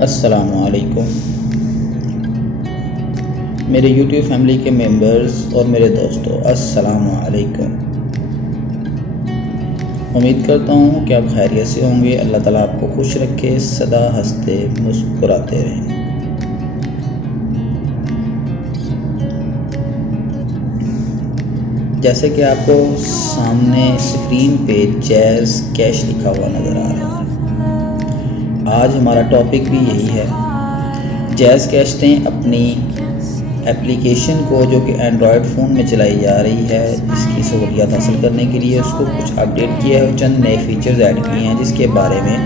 अस्सलामुअलैकुम मेरे YouTube family के मेंबर्स और मेरे दोस्तों, अस्सलामुअलैकुम। उम्मीद करता हूँ कि आप खैरियत से होंगे। अल्लाह ताला आपको खुश रखे, सदा हंसते मुस्कुराते रहें। जैसे कि आपको सामने स्क्रीन पे जैज़ कैश लिखा हुआ नज़र आ रहा है। आज हमारा टॉपिक भी यही है। जैज़ कैश ने अपनी एप्लीकेशन को, जो कि एंड्रॉयड फ़ोन में चलाई जा रही है, इसकी सहूलियत हासिल करने के लिए उसको कुछ अपडेट किया है और चंद नए फीचर्स ऐड किए हैं, जिसके बारे में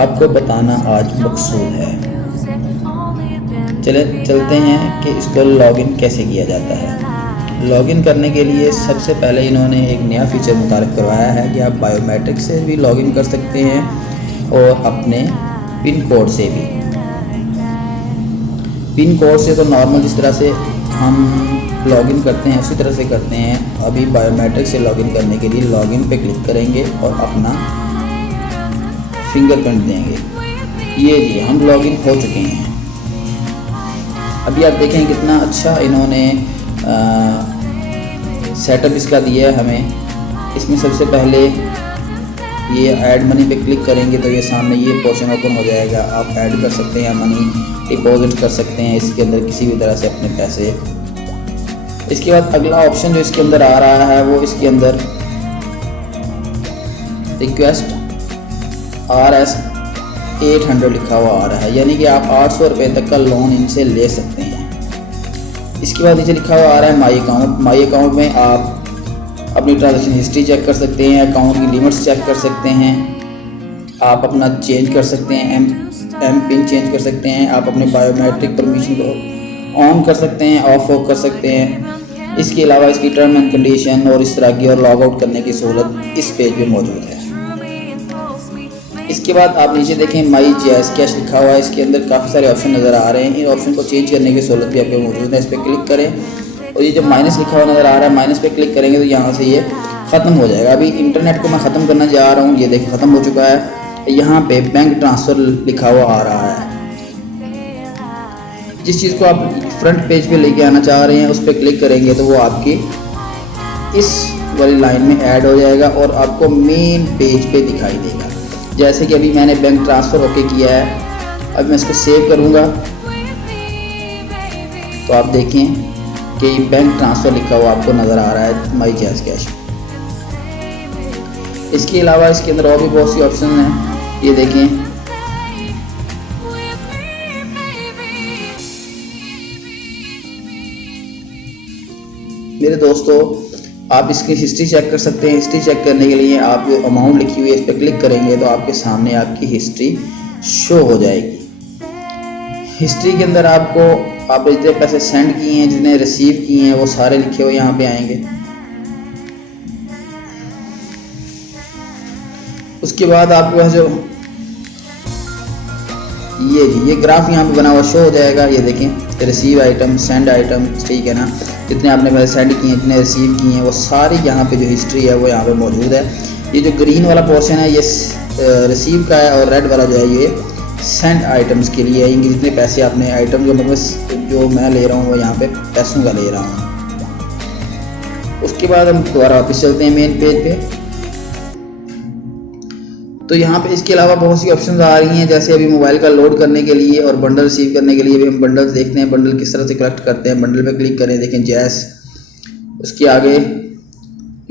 आपको बताना आज मकसूद है। चलते हैं कि इसको लॉगिन कैसे किया जाता है। लॉगिन करने के लिए सबसे पहले इन्होंने एक नया फीचर मुतारिफ करवाया है कि आप बायोमेट्रिक से भी लॉगिन कर सकते हैं और अपने पिन कोड से भी। पिन कोड से तो नॉर्मल जिस तरह से हम लॉगिन करते हैं उसी तरह से करते हैं। अभी बायोमेट्रिक से लॉगिन करने के लिए लॉगिन पे क्लिक करेंगे और अपना फिंगरप्रिंट देंगे। ये जी हम लॉगिन हो चुके हैं। अभी आप देखें कितना अच्छा इन्होंने सेटअप इसका दिया है हमें। इसमें सबसे पहले ये ऐड मनी पे क्लिक करेंगे तो ये सामने ये पोर्शन ओपन हो जाएगा। आप ऐड कर सकते हैं, मनी डिपॉजिट कर सकते हैं इसके अंदर किसी भी तरह से अपने पैसे। इसके बाद अगला ऑप्शन जो इसके अंदर आ रहा है वो इसके अंदर रिक्वेस्ट RS 800 लिखा हुआ आ रहा है, यानी कि आप 800 रुपये तक का लोन इनसे ले सकते हैं। इसके बाद नीचे लिखा हुआ आ रहा है माई अकाउंट। माई अकाउंट में आप अपनी ट्रांजैक्शन हिस्ट्री चेक कर सकते हैं, अकाउंट की लिमिट्स चेक कर सकते हैं, आप अपना चेंज कर सकते हैं, एम पिन चेंज कर सकते हैं, आप अपने बायोमेट्रिक परमिशन को ऑन कर सकते हैं, ऑफ कर सकते हैं। इसके अलावा इसकी टर्म एंड कंडीशन और इस तरह की और लॉग आउट करने की सहूलत इस पेज पे मौजूद है। इसके बाद आप नीचे देखें माई जैज़ कैश लिखा हुआ है। इसके अंदर काफ़ी सारे ऑप्शन नज़र आ रहे हैं। इन ऑप्शन को चेंज करने की सहूलत भी आपको मौजूद है। इस पर क्लिक करें और ये जो माइनस लिखा हुआ नज़र आ रहा है, माइनस पे क्लिक करेंगे तो यहाँ से ये ख़त्म हो जाएगा। अभी इंटरनेट को मैं ख़त्म करना जा रहा हूँ, ये देखिए ख़त्म हो चुका है। यहाँ पे बैंक ट्रांसफ़र लिखा हुआ आ रहा है। जिस चीज़ को आप फ्रंट पेज पे लेके आना चाह रहे हैं उस पर क्लिक करेंगे तो वो आपकी इस वाली लाइन में ऐड हो जाएगा और आपको मेन पेज पे दिखाई देगा। जैसे कि अभी मैंने बैंक ट्रांसफ़र ओके किया है। अब मैं इसको सेव करूँगा तो आप देखें कि बैंक ट्रांसफ़र लिखा हुआ आपको नज़र आ रहा है माई जैज़ कैश। इसके अलावा इसके अंदर और भी बहुत सी ऑप्शन हैं, ये देखें। मेरे दोस्तों, आप इसकी हिस्ट्री चेक कर सकते हैं। हिस्ट्री चेक करने के लिए आप जो अमाउंट लिखी हुई है इस पर क्लिक करेंगे तो आपके सामने आपकी हिस्ट्री शो हो जाएगी। हिस्ट्री के अंदर आपको आप जितने पैसे सेंड किए हैं, जितने रिसीव किए हैं, वो सारे लिखे हुए यहाँ पे आएंगे। उसके बाद आपको जो ये ग्राफ यहाँ पे बना हुआ शो हो जाएगा। ये देखें रिसीव आइटम, सेंड आइटम, ठीक है ना, जितने आपने पैसे सेंड किए हैं, जितने रिसीव किए हैं, वो सारी यहाँ पे जो हिस्ट्री है वो यहाँ पे मौजूद है। ये जो ग्रीन वाला पोर्शन है ये रिसीव का है और रेड वाला जो है ये सेंड आइटम्स के लिए है। इनके जितने पैसे आपने आइटम जो मतलब जो मैं ले रहा हूँ वो यहाँ पे पैसों का ले रहा हूँ। उसके बाद हम दोबारा वापस चलते हैं मेन पेज पे। तो यहाँ पे इसके अलावा बहुत सी ऑप्शंस आ रही हैं, जैसे अभी मोबाइल का लोड करने के लिए और बंडल रिसीव करने के लिए भी हम बंडल्स देखते हैं, बंडल किस तरह से कलेक्ट करते हैं। बंडल पे क्लिक करें, देखें जैज़, उसके आगे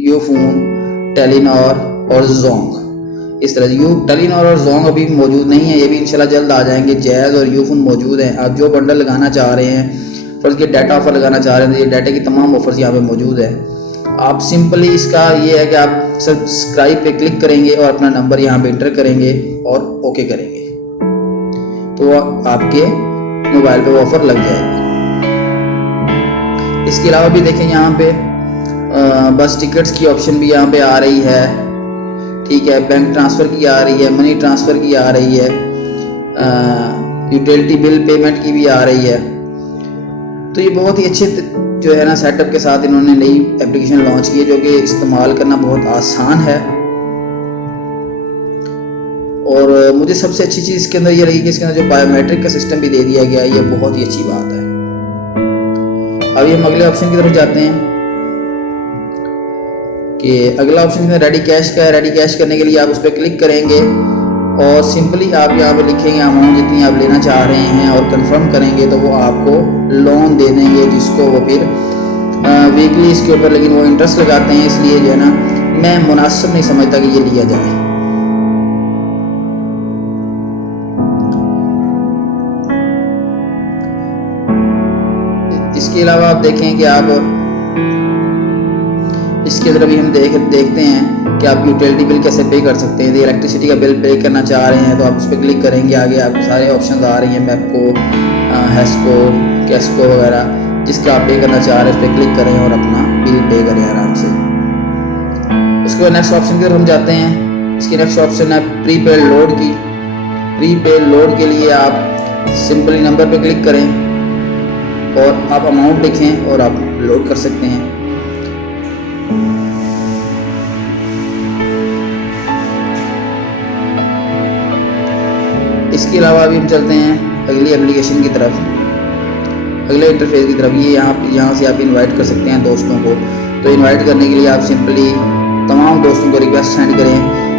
यूफोन, टेलीनॉर और जोंग। इस तरह टेलीनॉर और जोंग अभी मौजूद नहीं है, ये भी इंशाल्लाह जल्द आ जाएंगे। जैज़ और यूफोन मौजूद हैं। आप जो बंडल लगाना चाह रहे हैं, फर्ज के डाटा ऑफर लगाना चाह रहे हैं तो ये डाटा की तमाम ऑफर्स यहाँ पे मौजूद है। आप सिंपली इसका ये है कि आप सब्सक्राइब पे क्लिक करेंगे और अपना नंबर यहाँ पे इंटर करेंगे और ओके करेंगे तो आपके मोबाइल पे वो ऑफर लग जाएगी। इसके अलावा भी देखें यहाँ पे बस टिकट्स की ऑप्शन भी यहाँ पे आ रही है, ठीक है। बैंक ट्रांसफ़र की आ रही है, मनी ट्रांसफ़र की आ रही है, यूटिलिटी बिल पेमेंट की भी आ रही है। तो ये बहुत ही अच्छे जो है ना सेटअप के साथ इन्होंने नई एप्लीकेशन लॉन्च की है, जो कि इस्तेमाल करना बहुत आसान है और मुझे सबसे अच्छी चीज़ इसके अंदर ये लगी कि इसके अंदर जो बायोमेट्रिक का सिस्टम भी दे दिया गया है, ये बहुत ही अच्छी बात है। अभी हम अगले ऑप्शन की तरफ जाते हैं कि अगला ऑप्शन रेडी कैश का है। रेडी कैश करने के लिए आप उस पर क्लिक करेंगे और सिंपली आप यहाँ पे लिखेंगे अमाउंट जितनी आप लेना चाह रहे हैं और कंफर्म करेंगे तो वो आपको लोन दे देंगे, जिसको वो फिर वीकली इसके ऊपर, लेकिन वो इंटरेस्ट लगाते हैं, इसलिए जो है ना मैं मुनासिब नहीं समझता कि ये लिया जाए। इसके अलावा आप देखें कि आप इसके अंदर भी हम देखते हैं कि आप यूटिलिटी बिल कैसे पे कर सकते हैं। इलेक्ट्रिसिटी का बिल पे करना चाह रहे हैं तो आप उस पर क्लिक करेंगे, आगे आपको सारे ऑप्शन आ रही हैं, मैपको, हेस्को, कैस्को वगैरह, जिसका आप पे करना चाह रहे हैं उस पर क्लिक करें और अपना बिल पे करें आराम से। उसके बाद नेक्स्ट ऑप्शन की तरफ हम जाते हैं। इसकी नेक्स्ट ऑप्शन है प्रीपेड लोड की। प्रीपेड लोड के लिए आप सिंपली नंबर पे क्लिक करें और आप अमाउंट लिखें और आप लोड कर सकते हैं। इसके अलावा अभी हम चलते हैं अगली एप्लीकेशन की तरफ, अगले इंटरफेस की तरफ। ये यहाँ से आप इनवाइट कर सकते हैं दोस्तों को। तो इनवाइट करने के लिए आप सिंपली तमाम दोस्तों को रिक्वेस्ट सेंड करें,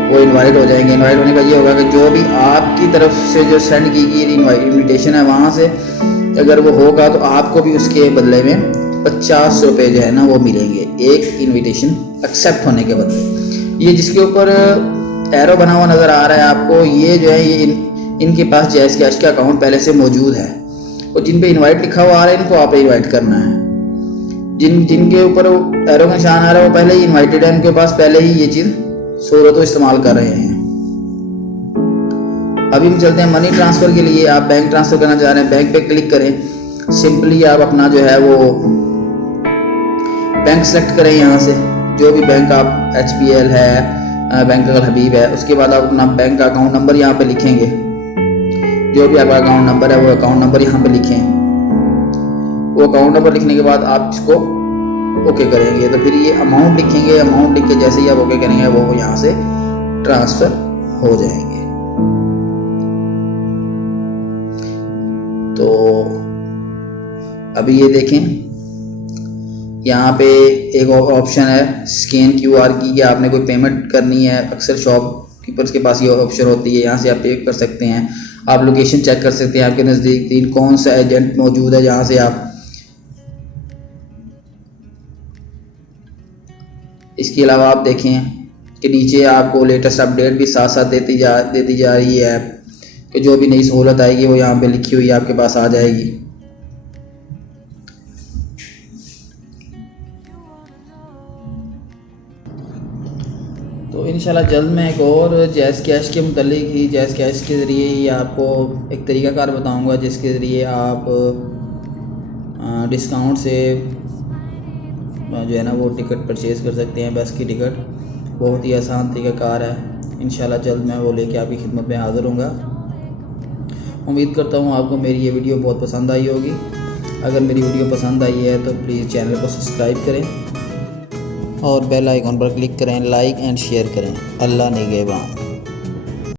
वो इनवाइट हो जाएंगे। इनवाइट होने का ये होगा कि जो भी आपकी तरफ से जो सेंड की गई इन्विटेशन है वहाँ से अगर वो होगा तो आपको भी उसके बदले में 50 रुपये जो है ना वो मिलेंगे, एक इन्विटेशन एक्सेप्ट होने के बदले। ये जिसके ऊपर एरो बना हुआ नज़र आ रहा है आपको, ये जो है ये इनके पास जैज़ कैश का अकाउंट पहले से मौजूद है और जिन पे इनवाइट लिखा हुआ आ रहा है इनको आप इनवाइट करना है। जिनके ऊपर एरो का निशान आ रहा है वो पहले ही इनवाइटेड है, उनके पास पहले ही ये चीज़ सहूलत इस्तेमाल कर रहे हैं। अभी हम चलते हैं मनी ट्रांसफ़र के लिए। आप बैंक ट्रांसफ़र करना चाह रहे हैं, बैंक पे क्लिक करें। सिंपली आप अपना जो है वो बैंक सेलेक्ट करें यहाँ से, जो भी बैंक आप HBL है, बैंक अल हबीब है। उसके बाद आप अपना बैंक का अकाउंट नंबर यहाँ पे लिखेंगे, जो भी आपका अकाउंट नंबर है वो अकाउंट नंबर यहाँ पे लिखें। वो अकाउंट नंबर लिखने के बाद आप इसको ओके करेंगे तो फिर ये अमाउंट लिखेंगे। अमाउंट लिख के जैसे ही आप ओके करेंगे वो यहाँ से ट्रांसफ़र हो जाएंगे। तो अभी ये देखें यहाँ पे एक ऑप्शन है स्कैन QR की, कि आपने कोई पेमेंट करनी है। अक्सर शॉपकीपर्स के पास ये ऑप्शन होती है, यहाँ से आप पे कर सकते हैं। आप लोकेशन चेक कर सकते हैं आपके नज़दीक कौन सा एजेंट मौजूद है, जहाँ से आप। इसके अलावा आप देखें कि नीचे आपको लेटेस्ट अपडेट भी साथ साथ देती जा रही है कि जो भी नई सहूलत आएगी वो यहाँ पे लिखी हुई आपके पास आ जाएगी। तो इंशाल्लाह जल्द मैं एक और जैज़ कैश के मुतल्लिक ही, जैज़ कैश के ज़रिए ही आपको एक तरीक़ाकार बताऊंगा जिसके ज़रिए आप डिस्काउंट से जो है ना वो टिकट परचेज़ कर सकते हैं। बस की टिकट बहुत ही आसान तरीक़ाकार है। इंशाल्लाह जल्द मैं वो लेके आपकी खिदमत में हाज़िर होऊंगा। उम्मीद करता हूँ आपको मेरी ये वीडियो बहुत पसंद आई होगी। अगर मेरी वीडियो पसंद आई है तो प्लीज़ चैनल को सब्सक्राइब करें और बेल आइकॉन पर क्लिक करें, लाइक एंड शेयर करें। अल्लाह निगहबान।